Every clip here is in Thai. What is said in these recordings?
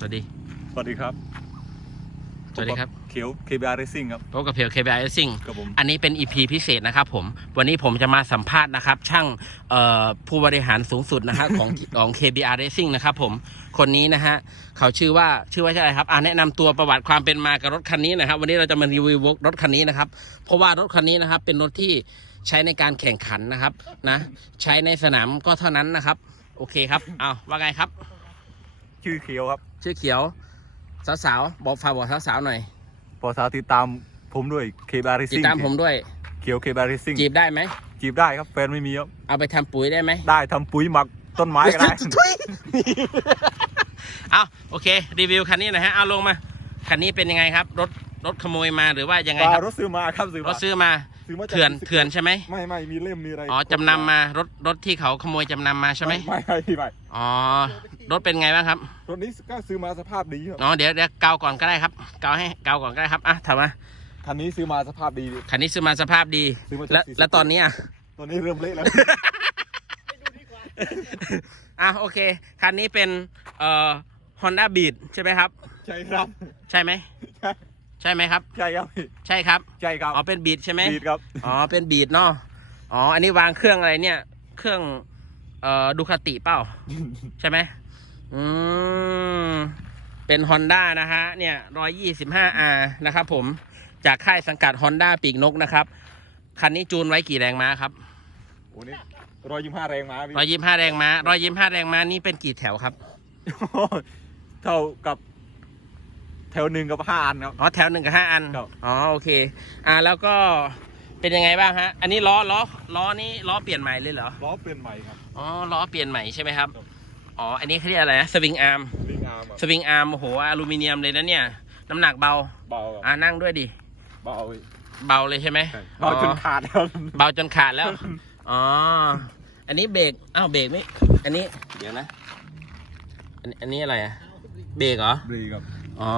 สวัสดี สวัสดีครับสวัสดีครับ เขียว KBR Racing ครับพบกับเพล KBI Racing กับผม อันนี้เป็น EP พิเศษนะครับผม วันนี้ผมจะมาสัมภาษณ์นะครับ ช่างเอ่อผู้บริหารสูงสุดนะฮะของของ KBR Racing นะครับผม คนนี้นะฮะเขาชื่อว่าชื่อว่าอะไรครับอ่าแนะนำตัวประวัติความเป็นมากับรถคันนี้นะครับ วันนี้เราจะมารีวิวรถคันนี้นะครับ เพราะว่ารถคันนี้นะครับเป็นรถที่ใช้ในการแข่งขันนะครับนะ ใช้ในสนามก็เท่านั้นนะครับ โอเคครับ เอาว่าไงครับ ชื่อเขียวครับชื่อเขียว สาวๆบอกฝากบอกสาวๆหน่อยพอสาวติดตามผมด้วย KBR ติด Racing ตามผมด้วย เขียว KBR Racing จีบได้ไหม จีบได้ครับแฟนไม่มีครับเอาไปทำปุ๋ยได้ไหมได้ทำปุ๋ยหมักต้นไม้ก็ได้ ทุยเอาโอเค รีวิวคันนี้หนะฮะ เอาลงมา คันนี้เป็นยังไงครับ รถรถขโมยมาหรือว่ายังไงปคลารับ รถซื้อมาครับซื้อรมาถซื้อมา ซื้อมาจากเถื่อนเถื่อนใช่ไหมไม่ไม่มีเล่มมีอะไรอ๋อจำนำมารถรถที่เขาขโมยจำนำมาใช่ไหมไม่ไม่ไม่ไม่อ๋อรถเป็นไงบ้างครับรถนี้ก็ซื้อมาสภาพดีครับอ๋อเดี๋ยวเดี๋ยวเกาก่อนก็ได้ครับเกาให้เกาก่อนก็ได้ครับอะทำมาคันนี้ซื้อมาสภาพดีคันนี้ซื้อมาสภาพดีซื้อมาจากแล้วศรีสะเกษแล้วตอนนี้อะตอนนี้เริ่มเละแล้วอะโอเค คันนี้เป็นเอ่อ Honda Beat ใช่ไหมครับ ใช่ครับ ใช่ไหม ใช่ใช่ไหมครับ ใช่ครับใช่ครับใช่ครับอ๋อเป็นบีดใช่ไหมดีดครับอ๋อเป็นบีดเนาะอ๋ออันนี้วางเครื่องอะไรเนี่ย เครื่องเอ่อดูคาติเปล่า ใช่ไหมอืมเป็น Honda นะฮะเนี่ย 125R นะครับผมจากค่ายสังกัด Honda ปีกนกนะครับ คันนี้จูนไว้กี่แรงม้าครับโอ้นี่ร้อยยี่ห้าแรงม้าพี่125แรงม้า125แรงม้านี่เป็นกี่แถวครับ เท่ากับ แถวหนึ่งกับห้าอันครับ อ๋อแถวหนึ่งกับห้าอัน ครับ อ๋อโอเค อ่าแล้วก็เป็นยังไงบ้างฮะ อันนี้ล้อล้อล้อนี้ล้อเปลี่ยนใหม่เลยเหรอ ล้อเปลี่ยนใหม่ครับ อ๋อล้อเปลี่ยนใหม่ใช่ไหมครับ ครับ อ๋ออันนี้เขาเรียกอะไรนะสวิงอาร์มวิ่งงามอะสวิงอาร์มโอ้โหอลูมิเนียมเลยนะเนี่ย น้ำหนักเบา เบาครับอ่านั่งด้วยดิ เบาพี่เบาเลยใช่ไหมเบาจนขาดครับ เบาจนขาดแล้ว อ๋อ อันนี้เบรก อ้าวเบรกไม่ อันนี้ เดี๋ยวนะ อันอันนี้อะไรอะเบรกเหรอ ดีครับ อ๋อ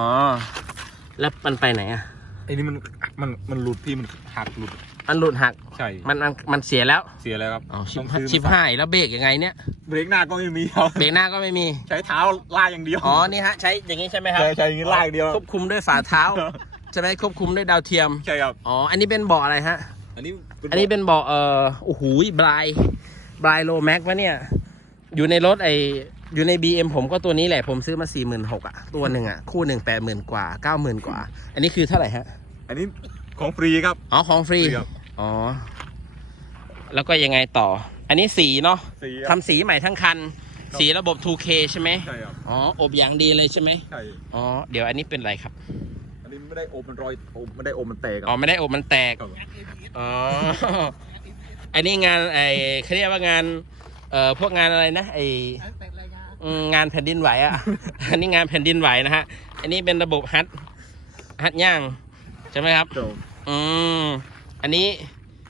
แล้วมันไปไหนอะไอ้นี่มันมันมันหลุดพี่มันหักหลุดมันหลุดหักใช่มันมันมันเสียแล้วเสียแล้วครับอ๋อชิต้บองหายซื้อชิบหายแล้วเบรกยังไงเนี่ยเบรกหน้าก็ไม่มีครับเบรกหน้าก็ไม่มี ใช้เท้าลากอย่างเดียวอ๋อนี่ฮะใช้อย่างนี้ใช่ไหมครับใช่ใช่อย่างนี้ลากอย่างเดียวควบคุมด้วยฝ่าเท้าใช่ไหมควบคุมด้วยดาวเทียมใช่ครับอ๋ออันนี้เป็นเบาะอะไรฮะอันนี้อันนี้เป็นเบาะเอ่อโอ้โหบลายบลายโลแม็กวะเนี่ยอยู่ในรถไอ อยู่ใน BM ผมก็ตัวนี้แหละผมซื้อมา4 6 0 0 0อะ ตัวหนึ่งอะ คู่หนึ่งแปดหมื่นกว่าเก้าหมื่นกว่า อันนี้คือเท่าไหร่ฮะ อันนี้ของฟรีครับ อ๋อ ของฟรี ฟรีครับ อ๋อ แล้วก็ยังไงต่อ อันนี้สีเนาะสีทำสีใหม่ทั้งคัน ครับ สีระบบ 2K ใช่ไหมใช่ครับอ๋อ อบอย่างดีเลยใช่ไหมใช่อ๋อ เดี๋ยวอันนี้เป็นอะไรครับ อันนี้ไม่ได้โอบมันรอยโอบไม่ได้โอบมันแตกคอ๋อ รับไม่ได้อบมันแตก ครับอ๋อ อันนี้งานไอ้เขาเรียกว่างาน เอ่อ พวกงานอะไรนะไอ้อืม งานแผ่นดินไหวอะ อันนี้งานแผ่นดินไหวนะฮะ อันนี้เป็นระบบฮัทฮัทย่างใช่ไหมครับเดี๋ยวอืม อันนี้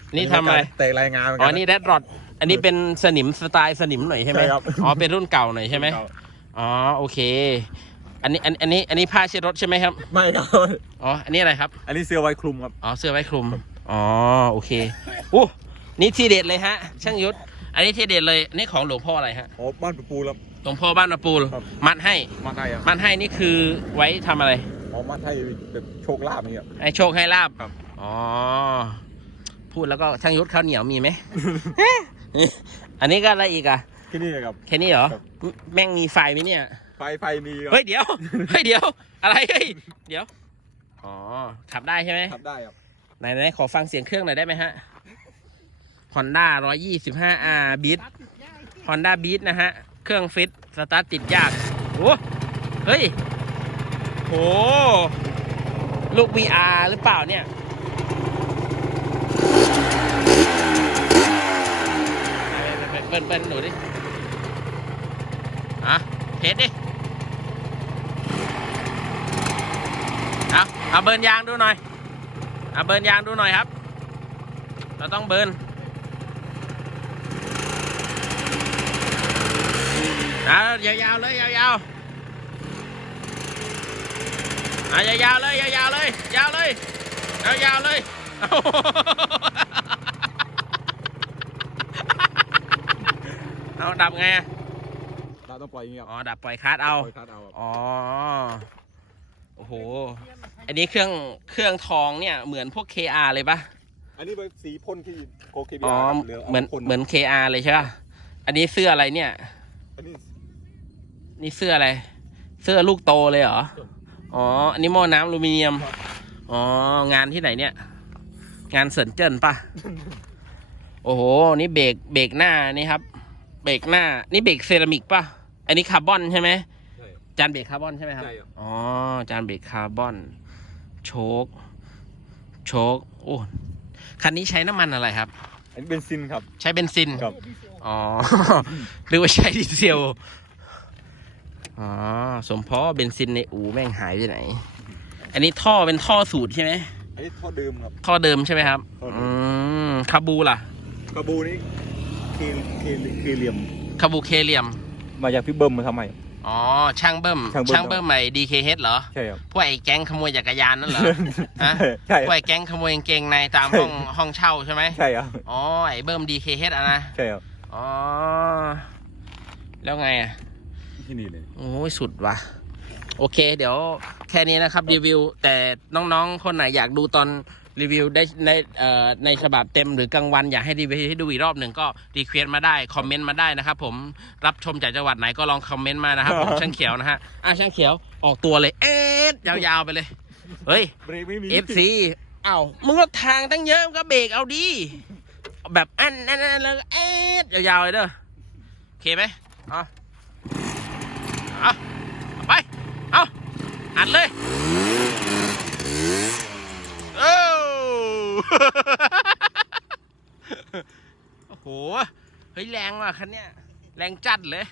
อันนี้ทำอะไรแตกรายงานเหมือนอ๋อกัอันนี้แรดรอดอันนี้เป็นสนิมสไตล์สนิมหน่อยใช่ไหมใช่ครับอ๋อเป็นรุ่นเก่าหน่อยใช่ไหมครับอ๋อโอเค อันนี้อันอันนี้อันนี้ผ้าเช็ดรถใช่ไหมครับ ไม่ครับอ๋ออันนี้อะไรครับ อันนี้เสื้อไว้คลุมครับอ๋อเสื้อไว้คลุมอ๋อโอเคอู้นี่ที่เด็ดเลยฮะ ช่างยุทธ อันนี้ที่เด็ดเลยอันนี้ของหลวงพ่ออะไรฮะ อ๋อบ้านปูปูแล้วหลวงพ่อบ้านนาปูลครับ มัดให้ มาไทยอะมัดให้นี่คือไว้ทำอะไร อ๋อมาไทยแบบโชคลาภนี่ครับให้โชคให้ลาบครับ อ๋อ พูดแล้วก็ช่างยุทธข้าวเหนียวมีไหม อันนี้ก็อะไรอีกอะที่นี่ครับ แค่นี้เหรอ ครับ แม่งมีไฟไหมเนี่ย ไฟไฟมีครับเฮ้ยเดี๋ยว เฮ้ยเดี๋ยว อะไรเฮ้ยเดี๋ยว อ๋อ ขับได้ใช่ไหม ขับได้ครับ ไหนไหนขอฟังเสียงเครื่องหน่อยได้ไหมฮะ Honda 125R Beat Honda Beat นะฮะ เครื่องฟิตสตาร์ทติดยากโอ้เฮ้ยโหลูก VR หรือเปล่าเนี่ยไปๆๆเปิ้ลเปิ้ลหนูดิอะเทสดิเอาเอาเบิร์นยางดูหน่อยเอาเบิร์นยางดูหน่อยครับ เราต้องเบิร์น อายาวๆเลยยาวๆเอายาวๆเลยยาวๆเลยยาวเลยยาวๆเลยเอาดับไงอะดครับต้องปล่อยอย่างเงี้ยอ๋อดับปล่อยคลัสเอาปล่อยคลัดเอาครับอ๋อโอ้โหอันนี้เครื่องเครื่องทองเนี่ยเหมือนพวก KR เลยปะอันนี้เป็นสีพ่นที่โกเคบีอ๋ออาร์เหมือนเหมือน KR เลยใช่ปะอันนี้เสื้ออะไรเนี่ยอันนี้ นี่เสื้ออะไร เสื้อลูกโตเลยเหรอ อ๋อ อันนี้หม้อน้ำอลูมิเนียม อ๋อ งานที่ไหนเนี่ย งานเซินเจิ้นปะโอ้โห นี่เบรก เบรกหน้านี่ครับ เบรกหน้า นี่เบรกเซรามิกปะอันนี้คาร์บอนใช่ไหมใช่จานเบรกคาร์บอนใช่ไหมครับใช่ครับอ๋อ จานเบรกคาร์บอน โชคโชคโอ้ คันนี้ใช้น้ำมันอะไรครับอันนี้เป็นซินครับ ใช้เบนซิน ครับ อ๋อหรือว่าใช้ดีเซล อ๋อ สมเพราะเบนซินในอู่แม่งหายไปไหน อันนี้ท่อเป็นท่อสูตรใช่ไหม อันนี้ท่อเดิมครับ ท่อเดิมใช่ไหมครับ ท่อเดิม อืมคาบูล่ะ กระบูนี้เคเคเคเหลี่ยม คาบูเคเลียม มาจากพี่เบิ้มมาทำไม อ๋อ ช่างเบิ้ม ช่างเบิ้ม ช่างเบิ้มใหม่ DKH เหรอ ใช่ครับ พวกไอ้แก๊งขโมยจักรยานนั่นเหรอ ฮะ ใช่ พวกไอ้แก๊งขโมยกางเกงในตามห้องห้องเช่าใช่ไหม ใช่ครับ อ๋อ ไอ้เบิ้ม DKH อะนะ ใช่ครับ อ๋อ แล้วไงอะ ที่นี่เลยโอ้ยสุดว่ะ โอเค เดี๋ยวแค่นี้นะครับรีวิว แต่น้องๆ คนไหนอยากดูตอนรีวิวได้ในเอ่อในฉบับเต็มหรือกลางวันอยากให้รีวิวให้ดูอีกรอบหนึ่งก็รีเควสมาได้คอมเมนต์มาได้นะครับผมรับชมจากจังหวัดไหนก็ลองคอมเมนต์มานะครับผมช่างเขียวนะฮะอะช่างเขียวออกตัวเลยเอ๊ะยาวๆไปเลย เฮ้ยเบรกไม่มี FC อ้าวมึงรถทางตั้งเยอะมึงก็เบรกเอาดีแบบอันอันอันแล้วก็เอ๊ะยาวๆเลยเด้อโอเคไหมเอาเอา เอาไป เอาอัดเลยโอ้โอ้โห เฮ้ย แรงว่ะคันเนี้ย แรงจัดเลย